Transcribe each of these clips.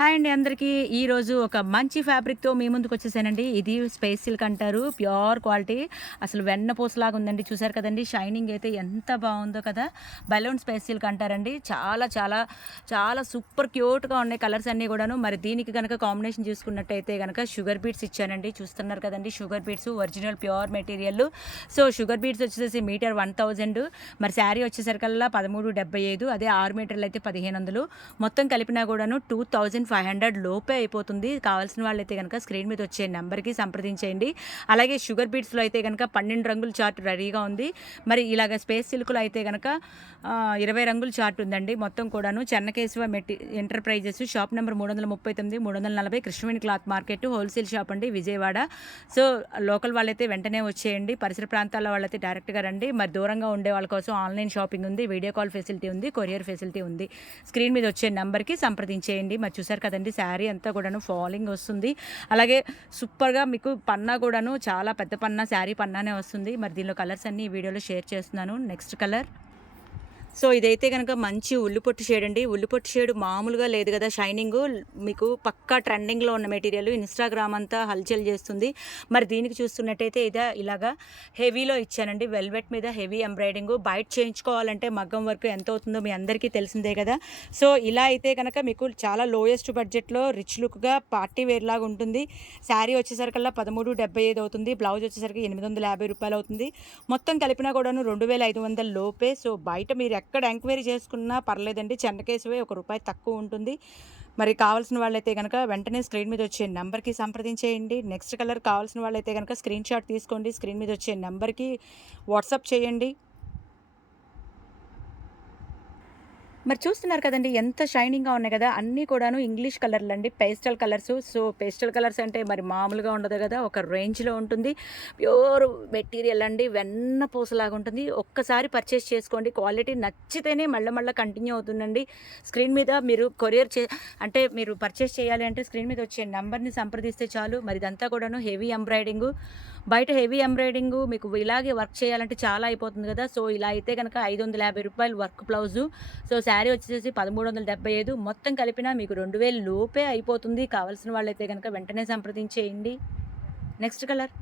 Hi అండి అందరికీ. ఈరోజు ఒక మంచి ఫ్యాబ్రిక్‌తో మీ ముందుకొచ్చేసానండి. ఇది స్పేస్ సిల్క్ అంటారు. Pure quality. అసలు వెన్నపూసలాగా ఉందండి. చూసారు కదండీ! షైనింగ్ అయితే ఎంత బావుందో కదా! బలూన్ స్పేస్ సిల్క్ అంటారండి. చాలా చాలా చాలా సూపర్ క్యూట్‌గా ఉన్నాయి కలర్స్ అన్నీ గూడాను. మరి దీనికి గనక కాంబినేషన్ చూసుకున్నట్టయితే గనక షుగర్ బీట్స్ ఇచ్చానండి. చూస్తున్నారు కదండీ! Sugar beads original pure material. So, sugar beads వచ్చేసేసి మీటర్ 1000. మరి శారీ వచ్చేసరికల్లా 1375. అదే 6 మీటర్లు అయితే 1500. మొత్తం కలిపినా గూడాను 2500 లోపే అయిపోతుంది. కావాల్సిన వాళ్ళైతే గనక స్క్రీన్ మీద వచ్చే నంబర్‌కి సంప్రదించేయండి. అలాగే షుగర్ బీట్స్‌లో అయితే గనక 12 రంగుల చార్ట్ రెడీగా ఉంది. మరి ఇలాగ స్పేస్ సిల్క్‌లో అయితే గనక 20 రంగుల చార్ట్ ఉందండి. మొత్తం కూడాను Chennakesava enterprises shop number 339, 340 Krishnaveni cloth market wholesale shop అండి విజయవాడ. సో, లోకల్ వాళ్ళైతే వెంటనే వచ్చేయండి. పరిసర ప్రాంతాల వాళ్ళైతే డైరెక్ట్‌గా రండి. మరి దూరంగా ఉండే వాళ్ళ కోసం ఆన్‌లైన్ షాపింగ్ ఉంది. వీడియో కాల్ ఫెసిలిటీ ఉంది. కొరియర్ ఫెసిలిటీ ఉంది. స్క్రీన్ మీద వచ్చే నంబర్‌కి సంప్రదించేయండి. మరి చూసారు కదండీ! శారీ అంతా కూడాను ఫాలింగ్ వస్తుంది. అలాగే సూపర్‌గా మీకు పన్నా కూడాను చాలా పెద్ద పన్నా, శారీ పన్నానే వస్తుంది. మరి దీనిలో కలర్స్ అన్నీ ఈ వీడియోలో షేర్ చేస్తున్నాను. Next colour. సో, ఇదైతే గనక మంచి ఉల్లి పొట్టు షేడ్ అండి. ఉల్లి పొట్టు షేడ్ మామూలుగా లేదు గదా! షైనింగు మీకు పక్కా ట్రెండింగ్‌లో ఉన్న మెటీరియల్. ఇన్‌స్టాగ్రామ్ అంతా హల్చల్ చేస్తుంది. మరి దీనికి చూస్తున్నట్టయితే ఇలాగా హెవీలో ఇచ్చానండి. వెల్వెట్ మీద హెవీ ఎంబ్రాయిడింగు. బయట చేయించుకోవాలంటే మగ్గం వర్క్ ఎంతవుతుందో మీ అందరికీ తెలిసిందే గదా! సో, ఇలా అయితే గనక మీకు చాలా లోయెస్ట్ బడ్జెట్‌లో రిచ్ లుక్‌గా పార్టీ వేర్ లాగా ఉంటుంది. శారీ వచ్చేసరికల్లా 1375 అవుతుంది. బ్లౌజ్ వచ్చేసరికి రూ. 850 అవుతుంది. మొత్తం కలిపినా కూడాను 2500 లోపే. సో, బయట మీరు ఎక్కడ ఎంక్వైరీ చేసుకున్నా పర్లేదండి. చెన్నకేశవే రూ. 1 తక్కువ ఉంటుంది. మరి కావాల్సిన వాళ్ళైతే గనక వెంటనే స్క్రీన్ మీద వచ్చే నంబర్‌కి సంప్రదించేయండి. నెక్స్ట్ కలర్ కావాల్సిన వాళ్ళైతే గనక స్క్రీన్ షాట్ తీసుకోండి. స్క్రీన్ మీద వచ్చే నంబర్‌కి వాట్సాప్ చేయండి. మరి చూస్తున్నారు కదండీ! ఎంత షైనింగ్‌గా ఉన్నాయి కదా! అన్నీ కూడాను ఇంగ్లీష్ కలర్‌లండి. Pastel colours. So, pastel colours అంటే మరి మామూలుగా ఉండదు గదా! ఒక రేంజ్‌లో ఉంటుంది. ప్యూర్ మెటీరియల్ అండి. వెన్న పూసలాగా ఉంటుంది. ఒక్కసారి పర్చేస్ చేసుకోండి. క్వాలిటీ నచ్చితేనే మళ్ళా మళ్ళా కంటిన్యూ అవుతుందండి. స్క్రీన్ మీద మీరు కొరియర్ అంటే మీరు పర్చేస్ చేయాలి అంటే స్క్రీన్ మీద వచ్చే నంబర్‌ని సంప్రదిస్తే చాలు. మరి ఇదంతా కూడాను హెవీ ఎంబ్రాయిడింగు. బయట హెవీ ఎంబ్రాయిడింగు మీకు ఇలాగే వర్క్ చేయాలంటే చాలా అయిపోతుంది గదా! సో, ఇలా అయితే గనక రూ. 550 వర్క్ బ్లౌజు. సో, శారీ వచ్చేసేసి 1375 మొత్తం కలిపినా మీకు 2000 లోపే అయిపోతుంది. కావాల్సిన వాళ్ళైతే గనక వెంటనే సంప్రదించేయండి. Next colour.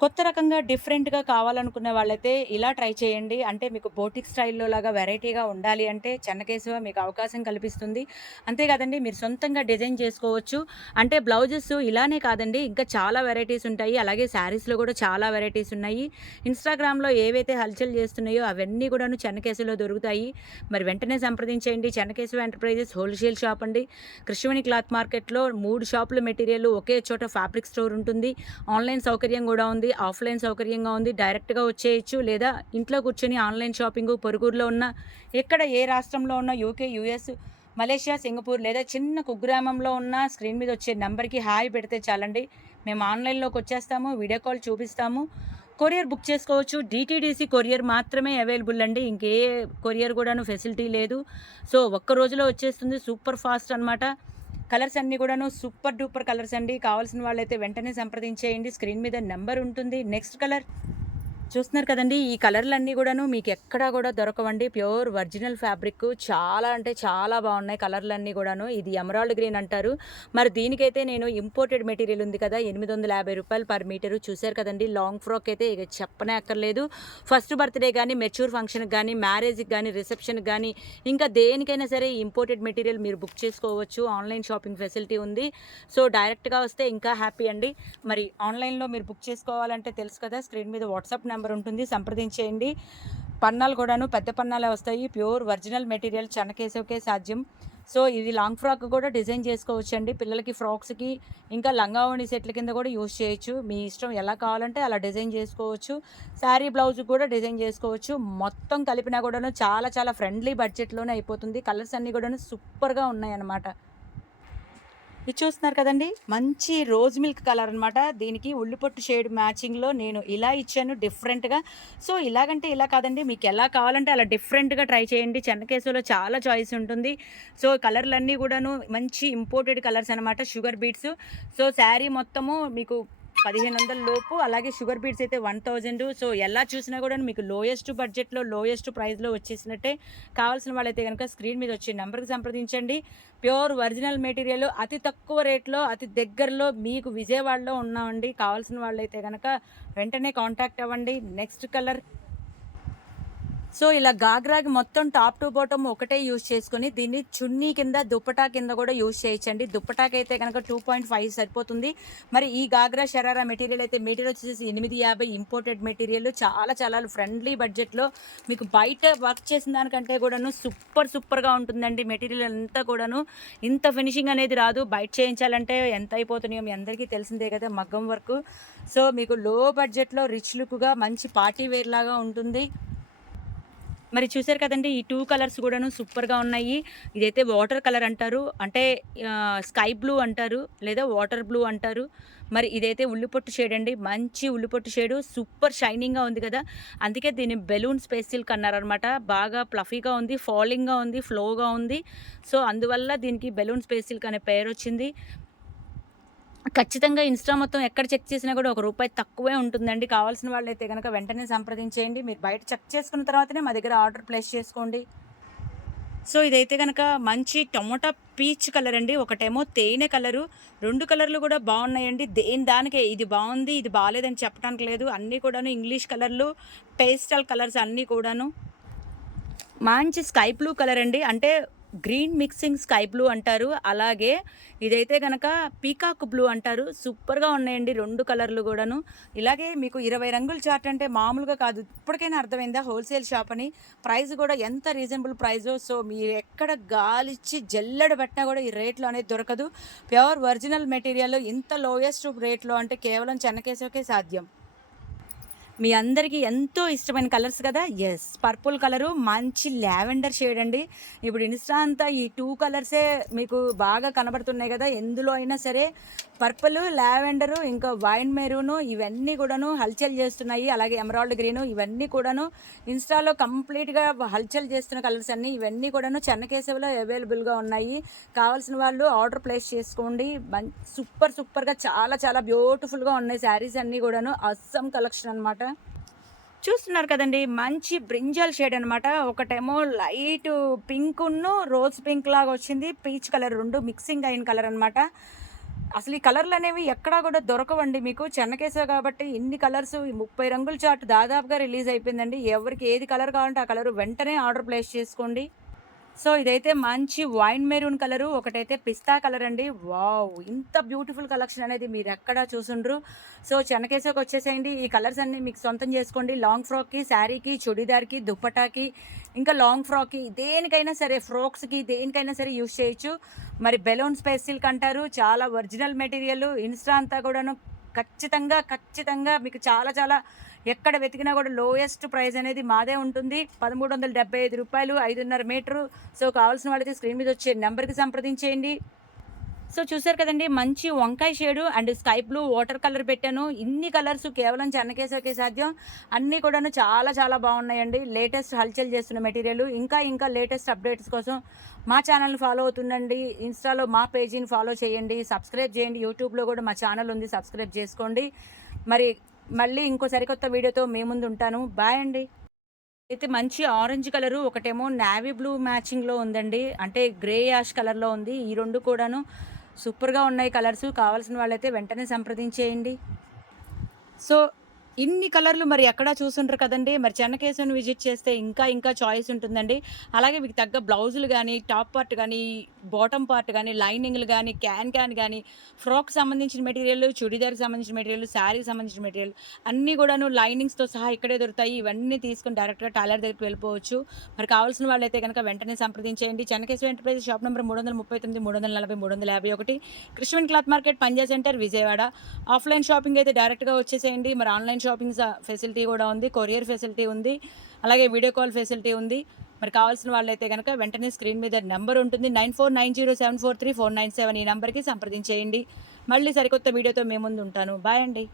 కొత్త రకంగా డిఫరెంట్‌గా కావాలనుకునే వాళ్ళైతే ఇలా ట్రై చేయండి. అంటే మీకు బోటిక్ స్టైల్‌లో లాగా వెరైటీగా ఉండాలి అంటే చెన్నకేశవ మీకు అవకాశం కల్పిస్తుంది. అంతే కాదండి మీరు సొంతంగా డిజైన్ చేసుకోవచ్చు. అంటే బ్లౌజెస్ ఇలానే కాదండి ఇంకా చాలా వెరైటీస్ ఉంటాయి. అలాగే శారీస్‌లో కూడా చాలా వెరైటీస్ ఉన్నాయి. ఇన్‌స్టాగ్రామ్‌లో ఏవైతే హల్చల్ చేస్తున్నాయో అవన్నీ కూడాను చెన్నకేశవలో దొరుకుతాయి. మరి వెంటనే సంప్రదించేయండి. చెన్నకేశవ ఎంటర్‌ప్రైజెస్ హోల్‌సేల్ షాప్ అండి. కృష్ణవేణి క్లాత్ మార్కెట్‌లో 3 షాపుల మెటీరియల్ ఒకే చోట ఫ్యాబ్రిక్ స్టోర్ ఉంటుంది. ఆన్‌లైన్ సౌకర్యం గూడా ఉంది. ఆఫ్‌లైన్ సౌకర్యంగా ఉంది. డైరెక్ట్‌గా వచ్చేయొచ్చు. లేదా ఇంట్లో కూర్చొని ఆన్‌లైన్ షాపింగు పొరుగురులో ఉన్న ఎక్కడ ఏ రాష్ట్రంలో ఉన్న యూకే, యూఎస్, మలేషియా, సింగపూర్ లేదా చిన్న కుగ్రామంలో ఉన్న స్క్రీన్ మీద వచ్చే నంబర్‌కి హాయ్ పెడితే చాలండి. మేము ఆన్‌లైన్‌లోకొచ్చేస్తాము. వీడియో కాల్ చూపిస్తాము. కొరియర్ బుక్ చేసుకోవచ్చు. డీటీడీసీ కొరియర్ మాత్రమే అవైలబుల్ అండి. ఇంకే కొరియర్ గూడాను ఫెసిలిటీ లేదు. సో, ఒక్క రోజులో వచ్చేస్తుంది. సూపర్ ఫాస్ట్ అనమాట. కలర్స్ అన్నీ కూడాను సూపర్ డూపర్ కలర్స్ అండి. కావాల్సిన వాళ్ళైతే వెంటనే సంప్రదించేయండి. స్క్రీన్ మీద నంబర్ ఉంటుంది. Next colour. చూస్తున్నారు కదండీ! ఈ కలర్‌లన్నీ గూడాను మీకెక్కడా గూడా దొరకవండి. ప్యూర్ ఒరిజినల్ ఫ్యాబ్రిక్ చాలా అంటే చాలా బావున్నాయి కలర్‌లన్నీ గూడాను. ఇది ఎమరాల్డ్ గ్రీన్ అంటారు. మరి దీనికైతే నేను ఇంపోర్టెడ్ మెటీరియల్ ఉంది కదా! రూ. 850 పర్ మీటరు. చూసారు కదండీ! లాంగ్ ఫ్రాక్ అయితే ఇక చెప్పనే అక్కర్లేదు. ఫస్ట్ బర్త్‌డే గానీ, మెచ్యూర్ ఫంక్షన్‌కి గానీ, మ్యారేజ్‌కి గానీ, రిసెప్షన్‌కి గానీ, ఇంకా దేనికైనా సరే ఇంపోర్టెడ్ మెటీరియల్ మీరు బుక్ చేసుకోవచ్చు. ఆన్‌లైన్ షాపింగ్ ఫెసిలిటీ ఉంది. సో, డైరెక్ట్‌గా వస్తే ఇంకా హ్యాపీ అండి. మరి ఆన్‌లైన్‌లో మీరు బుక్ చేసుకోవాలంటే తెలుసు కదా! స్క్రీన్ మీద వాట్సాప్ నెంబర్ ఉంటుంది. సంప్రదించేయండి. పన్నాలు కూడాను పెద్ద పన్నాలే వస్తాయి. ప్యూర్ ఒరిజినల్ మెటీరియల్ చెన్నకేశవకే సాధ్యం. సో, ఇది లాంగ్ ఫ్రాక్ కూడా డిజైన్ చేసుకోవచ్చండి. పిల్లలకి ఫ్రాక్స్‌కి ఇంకా లంగా ఓణి సెట్ల కింద కూడా యూజ్ చేయొచ్చు. మీ ఇష్టం ఎలా కావాలంటే అలా డిజైన్ చేసుకోవచ్చు. శారీ బ్లౌజ్‌కి కూడా డిజైన్ చేసుకోవచ్చు. మొత్తం కలిపినా కూడాను చాలా చాలా ఫ్రెండ్లీ బడ్జెట్‌లోనే అయిపోతుంది. కలర్స్ అన్నీ కూడాను సూపర్‌గా ఉన్నాయన్నమాట. ఇది చూస్తున్నారు కదండీ! మంచి రోజ్ మిల్క్ కలర్ అనమాట. దీనికి ఉల్లిపొట్టు షేడ్ మ్యాచింగ్‌లో నేను ఇలా ఇచ్చాను డిఫరెంట్‌గా. సో, ఇలాగంటే ఇలా కాదండి. మీకెలా కావాలంటే అలా డిఫరెంట్‌గా ట్రై చేయండి. చెన్నకేశవలో చాలా చాయిస్ ఉంటుంది. సో, కలర్‌లన్నీ గూడాను మంచి ఇంపోర్టెడ్ కలర్స్ అనమాట. Sugar beads. సో, శారీ మొత్తము మీకు 1500 లోపు. అలాగే షుగర్ బీట్స్ అయితే 1000. సో ఎలా చూసినా కూడా మీకు లోయెస్ట్ బడ్జెట్‌లో, లోయెస్ట్ ప్రైస్‌లో వచ్చేసినట్టే. కావాల్సిన వాళ్ళైతే గనుక స్క్రీన్ మీద వచ్చే నంబర్‌కి సంప్రదించండి. ప్యూర్ ఒరిజినల్ మెటీరియల్ అతి తక్కువ రేట్‌లో, అతి దగ్గరలో మీకు విజయవాడలో ఉన్నామండి. కావాల్సిన వాళ్ళైతే గనక వెంటనే కాంటాక్ట్ అవ్వండి. Next colour. సో, ఇలా గాగ్రాకి మొత్తం టాప్ టు బాటమ్ ఒకటే యూజ్ చేసుకొని, దీన్ని చున్నీ కింద, దుప్పటా కింద కూడా యూజ్ చేయొచ్చండి. దుప్పటాకైతే కనుక 2.5 సరిపోతుంది. మరి ఈ గాగ్రా షరారా మెటీరియల్ అయితే మీటర్ వచ్చేసి 850 ఇంపోర్టెడ్ మెటీరియల్. చాలా చాలా ఫ్రెండ్లీ బడ్జెట్‌లో మీకు బయట వర్క్ చేసిన దానికంటే కూడాను సూపర్‌గా ఉంటుందండి. మెటీరియల్ అంతా కూడాను ఇంత ఫినిషింగ్ అనేది రాదు. బయట చేయించాలంటే ఎంత అయిపోతున్నాయో మీ అందరికీ తెలిసిందే కదా! మగ్గం వర్కు. సో, మీకు లో బడ్జెట్‌లో రిచ్ లుక్‌గా మంచి పార్టీ వేర్ లాగా ఉంటుంది. మరి చూసారు కదండీ! ఈ 2 కలర్స్ కూడాను సూపర్‌గా ఉన్నాయి. ఇదైతే వాటర్ కలర్ అంటారు. అంటే స్కై బ్లూ అంటారు. లేదా వాటర్ బ్లూ అంటారు. మరి ఇదైతే ఉల్లిపొట్టు షేడ్ అండి. మంచి ఉల్లిపొట్టు షేడు. సూపర్ షైనింగ్‌గా ఉంది కదా! అందుకే దీన్ని బెలూన్ స్పేస్ సిల్క్ అన్నారనమాట. బాగా ఫ్లఫీగా ఉంది, ఫాలింగ్‌గా ఉంది, ఫ్లోగా ఉంది. సో, అందువల్ల దీనికి బెలూన్ స్పేస్ సిల్క్ అనే పేరొచ్చింది. ఖచ్చితంగా ఇన్‌స్టా మొత్తం ఎక్కడ చెక్ చేసినా కూడా ఒక రూపాయి తక్కువే ఉంటుందండి. కావాల్సిన వాళ్ళైతే గనక వెంటనే సంప్రదించేయండి. మీరు బయట చెక్ చేసుకున్న తర్వాతనే మా దగ్గర ఆర్డర్ ప్లేస్ చేసుకోండి. సో, ఇదైతే గనక మంచి టమోటా పీచ్ కలర్ అండి. ఒకటేమో తేనె కలరు. 2 కలర్‌లు కూడా బావున్నాయండి. దేని దానికే ఇది బావుంది, ఇది బాలేదని చెప్పడానికి లేదు. అన్నీ కూడాను ఇంగ్లీష్ కలర్‌లు, పేస్టల్ కలర్స్ అన్నీ కూడాను. మంచి స్కై బ్లూ కలర్ అండి. అంటే గ్రీన్ మిక్సింగ్ స్కై బ్లూ అంటారు. అలాగే ఇదైతే గనక పీకాక్ బ్లూ అంటారు. సూపర్‌గా ఉన్నాయండి 2 కలర్‌లు గూడాను. ఇలాగే మీకు 20 రంగుల చార్ట్ అంటే మామూలుగా కాదు. ఇప్పటికైనా అర్థమైందా హోల్‌సేల్ షాప్ అని. ప్రైస్ గూడా ఎంత రీజనబుల్ ప్రైజో. సో, మీరు ఎక్కడ గాలిచ్చి జల్లెడ పట్టినా గూడా ఈ రేట్‌లో అనేది దొరకదు. ప్యూర్ ఒరిజినల్ మెటీరియల్ ఇంత లోయెస్ట్ రేట్‌లో అంటే కేవలం చెన్నకేశవకే సాధ్యం. మీ అందరికీ ఎంతో ఇష్టమైన కలర్స్ కదా! యెస్. పర్పుల్ కలరు మంచి లావెండర్ షేడ్ అండి. ఇప్పుడు ఇన్‌స్టా అంతా ఈ 2 కలర్సే మీకు బాగా కనబడుతున్నాయి గదా! ఎందులో అయినా సరే పర్పులు, లావెండరు, ఇంకా వైన్ మెరూను ఇవన్నీ కూడాను హల్చల్ చేస్తున్నాయి. అలాగే ఎమరాల్డ్ గ్రీను ఇవన్నీ కూడాను ఇన్‌స్టాలో కంప్లీట్‌గా హల్చల్ చేస్తున్న కలర్స్ అన్నీ ఇవన్నీ కూడాను చెన్నకేశవలో అవైలబుల్‌గా ఉన్నాయి. కావాల్సిన వాళ్ళు ఆర్డర్ ప్లేస్ చేసుకోండి. సూపర్‌గా చాలా చాలా బ్యూటిఫుల్‌గా ఉన్నాయి శారీస్ అన్నీ కూడాను. అస్సాం కలెక్షన్ అనమాట. చూస్తున్నారు కదండీ! మంచి బ్రింజాల్ షేడ్ అనమాట. ఒకటేమో లైటు పింకును, రోజ్ పింక్ లాగా వచ్చింది. పీచ్ కలర్ 2 మిక్సింగ్ అయిన కలర్ అనమాట. అసలు ఈ కలర్‌లనేవి ఎక్కడా గూడా దొరకవండి మీకు. చెన్నకేశవ కాబట్టి ఇన్ని కలర్స్ ఈ 30 రంగుల చార్ట్ దాదాపుగా రిలీజ్ అయిపోయిందండి. ఎవరికి ఏది కలర్ కావాలంటే ఆ కలర్ వెంటనే ఆర్డర్ ప్లేస్ చేసుకోండి. సో, ఇదైతే మంచి వైన్ మెరూన్ కలరు. ఒకటైతే పిస్తా కలర్ అండి. వావ్! ఇంత బ్యూటిఫుల్ కలెక్షన్ అనేది మీరెక్కడా చూసుండరు. సో, చెన్నకేశవకొచ్చేసేయండి. ఈ కలర్స్ అన్నీ మీకు సొంతం చేసుకోండి. లాంగ్ ఫ్రాక్‌కి, శారీకి, చుడీదార్‌కి, దుప్పటాకి, ఇంకా లాంగ్ ఫ్రాక్‌కి దేనికైనా సరే ఫ్రాక్స్‌కి దేనికైనా సరే యూజ్ చేయొచ్చు. మరి బెలూన్ స్పేస్ సిల్క్ అంటారు. చాలా ఒరిజినల్ మెటీరియల్. ఇన్‌స్టా అంతా కూడాను ఖచ్చితంగా మీకు చాలా చాలా ఎక్కడ వెతికినా కూడా లోయెస్ట్ ప్రైస్ అనేది మాదే ఉంటుంది. రూ. 1375 5.5 మీటరు. సో, కావాల్సిన వాళ్ళైతే స్క్రీన్ మీద వచ్చే నెంబర్‌కి సంప్రదించేయండి. సో, చూసారు కదండీ! మంచి వంకాయ shade and sky blue water colour పెట్టాను. ఇన్ని కలర్స్ కేవలం చెన్నకేశవకే సాధ్యం. అన్నీ కూడాను చాలా చాలా బాగున్నాయండి. లేటెస్ట్ హల్చల్ చేస్తున్న మెటీరియల్. ఇంకా లేటెస్ట్ అప్డేట్స్ కోసం మా ఛానల్‌ని ఫాలో అవుతుండండి. ఇన్‌స్టాలో మా పేజీని ఫాలో చేయండి. సబ్స్క్రైబ్ చేయండి. యూట్యూబ్‌లో కూడా మా ఛానల్ ఉంది. సబ్స్క్రైబ్ చేసుకోండి. మరి మళ్ళీ ఇంకో సరికొత్త వీడియోతో మీ ముందు ఉంటాను. బాయ్ అండి. అయితే మంచి ఆరెంజ్ కలరు, ఒకటేమో నేవీ బ్లూ మ్యాచింగ్‌లో ఉందండి. అంటే గ్రే యాష్ కలర్‌లో ఉంది. ఈ 2 కూడాను సూపర్‌గా ఉన్నాయి కలర్సు. కావాల్సిన వాళ్ళైతే వెంటనే సంప్రదించేయండి. సో, ఇన్ని కలర్‌లు మరి ఎక్కడా చూసుండరు కదండీ! మరి చెన్నకేశవని విజిట్ చేస్తే ఇంకా చాయిస్ ఉంటుందండి. అలాగే మీకు తగ్గ బ్లౌజులు గానీ, టాప్ పార్ట్ గానీ, బాటమ్ పార్ట్ గానీ, లైనింగ్‌లు గానీ, క్యాన్ గానీ, ఫ్రాక్‌కి సంబంధించిన మెటీరియల్, చుడీదార్‌కి సంబంధించిన మెటీరియల్, శారీకి సంబంధించిన మెటీరియల్ అన్నీ గూడాను లైనింగ్స్‌తో సహా ఇక్కడే దొరుకుతాయి. ఇవన్నీ తీసుకొని డైరెక్ట్‌గా టైలర్ దగ్గరికి వెళ్ళిపోవచ్చు. మరి కావాల్సిన వాళ్ళైతే గనక వెంటనే సంప్రదించేయండి. Chennakesava enterprises shop number 339, 340, 351 Krishnaveni cloth market, Panja centre, Vijayawada. Offline shopping అయితే డైరెక్ట్‌గా వచ్చేసేయండి. మరి ఆన్‌లైన్ షాపింగ్ ఫెసిలిటీ కూడా ఉంది. కొరియర్ ఫెసిలిటీ ఉంది. అలాగే వీడియో కాల్ ఫెసిలిటీ ఉంది. మరి కావాల్సిన వాళ్ళైతే గనక వెంటనే స్క్రీన్ మీద నెంబర్ ఉంటుంది. 9490743497 ఈ నంబర్‌కి సంప్రదించేయండి. మళ్ళీ సరికొత్త వీడియోతో మీ ముందు ఉంటాను. బాయ్ అండి.